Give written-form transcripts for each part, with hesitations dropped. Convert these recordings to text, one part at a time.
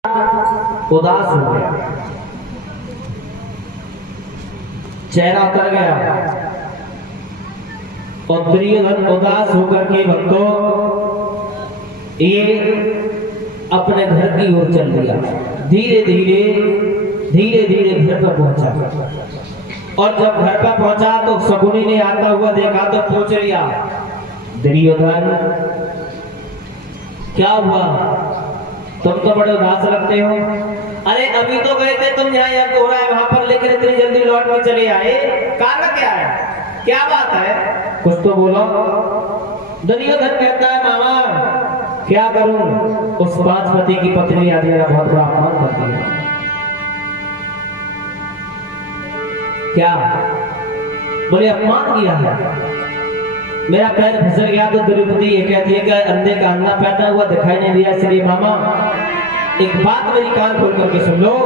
उदास हो गया, चेहरा उतर गया और दुर्योधन उदास होकर के भक्तों ये अपने घर की ओर चल दिया। धीरे धीरे घर पर पहुंचा और जब घर पर पहुंचा तो शकुनी ने आता हुआ देखा तो पूछ लिया, दुर्योधन क्या हुआ, तुम तो बड़े उदास लगते हो। अरे अभी तो गए थे तुम यहाँ हो रहा है वहां पर, लेकिन इतनी जल्दी लौट के चले आए, कारण क्या है, क्या बात है, कुछ तो बोलो। दुर्योधन कहता है, मामा क्या करूं, उस पांचवती की पत्नी आज मेरा बहुत बड़ा अपमान करती है। क्या बोले, अपमान किया है, मेरा पैर फिसल गया। तो द्रौपदी ये कहती है कि अंधे का अंधा पैदा हुआ दिखाई नहीं दिया। श्री मामा एक बात मेरी कान खोल करके सुन लो।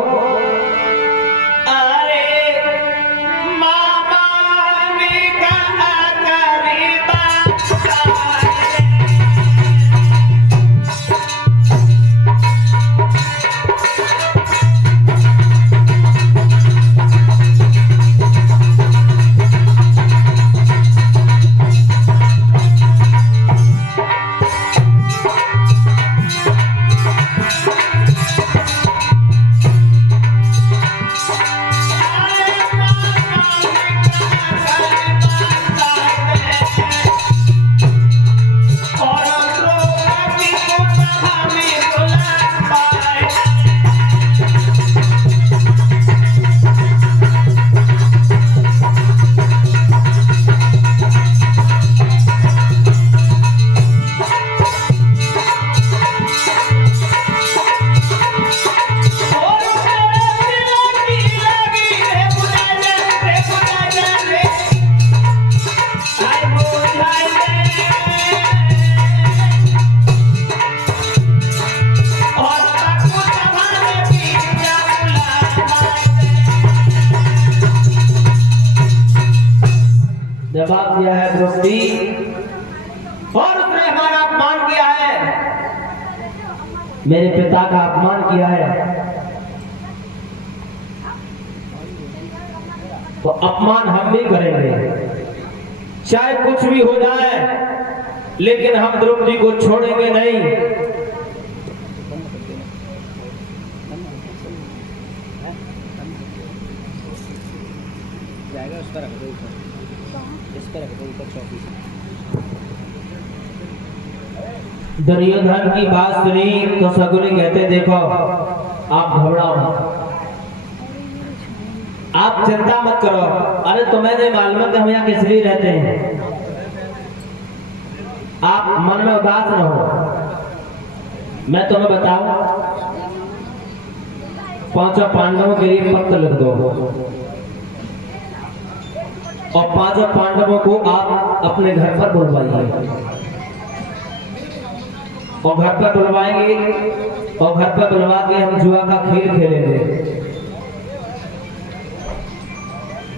जवाब दिया है द्रौपदी, और उसने हमारा अपमान किया है, मेरे पिता का अपमान किया है, तो अपमान हम भी करेंगे, चाहे कुछ भी हो जाए, लेकिन हम द्रौपदी को छोड़ेंगे नहीं। जाएगा उस पर रख दो, इस पर रख दो ऊपर चौकी। दुर्योधन की बात सुनी तो शकुनी कहते, देखो आप घबराओ, आप चिंता मत करो। अरे तुम्हें नहीं मालूम है कि हम यहाँ किस लिए रहते हैं, आप मन में उदास न हो। मैं तुम्हें बताऊं, पांचों पांडवों के लिए पत्र लिख दो और पांचों पांडवों को आप अपने घर पर बुलवाइए, और घर पर बुलवाएंगे और घर पर बुलवा के हम जुआ का खेल खेलेंगे।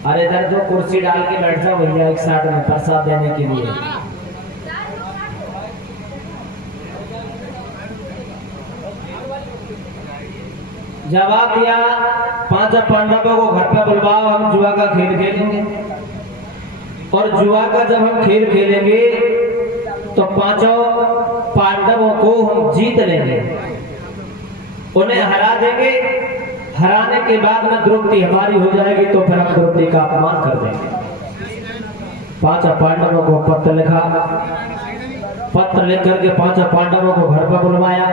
अरे इधर दो कुर्सी डाल के बैठ जाओ भैया एक साथ में प्रसाद देने के लिए। जवाब दिया, पांचों पांडवों को घर पर बुलवाओ, हम जुआ का खेल खेलेंगे, और जुआ का जब हम खेल खेलेंगे तो पांचों पांडवों को हम जीत लेंगे, उन्हें हरा देंगे। हराने के बाद में द्रौपदी हमारी हो जाएगी, तो फिर हम द्रौपदी का अपमान कर देंगे। पांचों पांडवों को पत्र लिखा, पत्र लिख करके पांचों पांडवों को घर पर बुलवाया,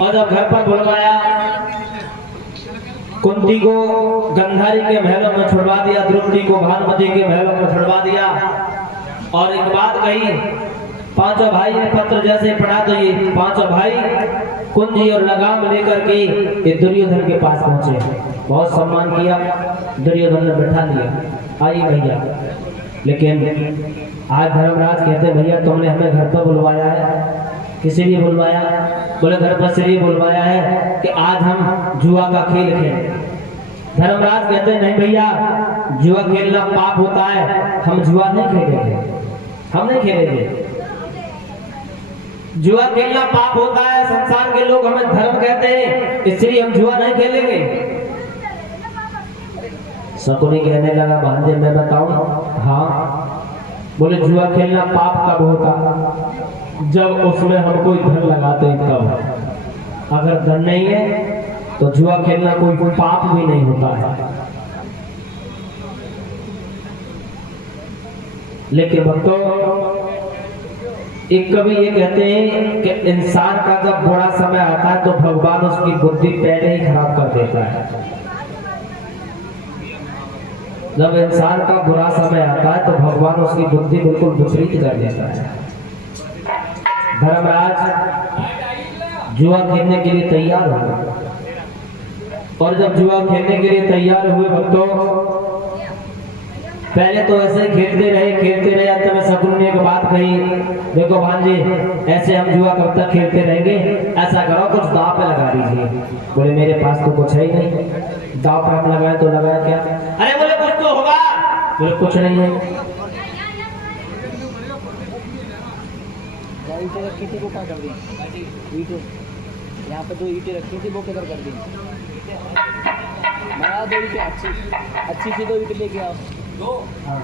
और जब घर पर बुलवाया कुंती को गंधारी के महलों में छुड़वा दिया, द्रौपदी को भानुमति के महलों में छुड़वा दिया। और एक बात कही, पांचों भाई ने पत्र जैसे पढ़ा तो ये पांचों भाई कुंती और लगाम लेकर के ये दुर्योधन के पास पहुंचे, बहुत सम्मान किया, दुर्योधन ने बैठा लिया, आइए भैया। लेकिन आज धर्मराज कहते, भैया तुमने हमें घर पर बुलवाया है, किसी लिए बुलवाया, बोले घर पर इसलिए बुलवाया है कि आज हम जुआ का खेल खेलें। धर्मराज कहते, नहीं भैया जुआ खेलना पाप होता है, हम जुआ नहीं खेलेंगे, हम नहीं खेलेंगे। जुआ खेलना पाप होता है, संसार के लोग हमें धर्म कहते हैं, इसलिए हम जुआ नहीं खेलेंगे। शकुनी कहने लगा भांजे मैं बताऊं? हाँ। बोले जुआ खेलना पाप कब होता? जब उसमें हम कोई धन लगाते हैं तब। अगर धन नहीं है तो जुआ खेलना कोई पाप भी नहीं होता है। लेकिन भक्तों एक कवि ये कहते हैं कि इंसान का जब बुरा समय आता है तो भगवान उसकी बुद्धि पहले ही खराब कर देता है। जब इंसान का बुरा समय आता है तो भगवान उसकी बुद्धि बिल्कुल विपरीत कर देता है। धर्मराज जुआ खेलने के लिए तैयार हुए, और जब जुआ खेलने के लिए तैयार हुए भक्तों, पहले तो ऐसे खेलते रहे। अंत में शकुनी ने एक बात कही, देखो भांजे ऐसे हम जुआ कब तक खेलते रहेंगे, ऐसा करो कुछ दांव पे लगा दीजिए। बोले मेरे पास तो कुछ है ही नहीं, दांव पे हम लगाए तो लगाया क्या? अरे बोले कुछ तो होगा। बोले कुछ नहीं है। ईटें रखी थी वो क्या कर दी? ईटें यहाँ पे 2 ईटें रखी थी वो किधर कर दी? मैं 2 ईटें अच्छी सी 2 ईटें लेके आओ। 2 हाँ।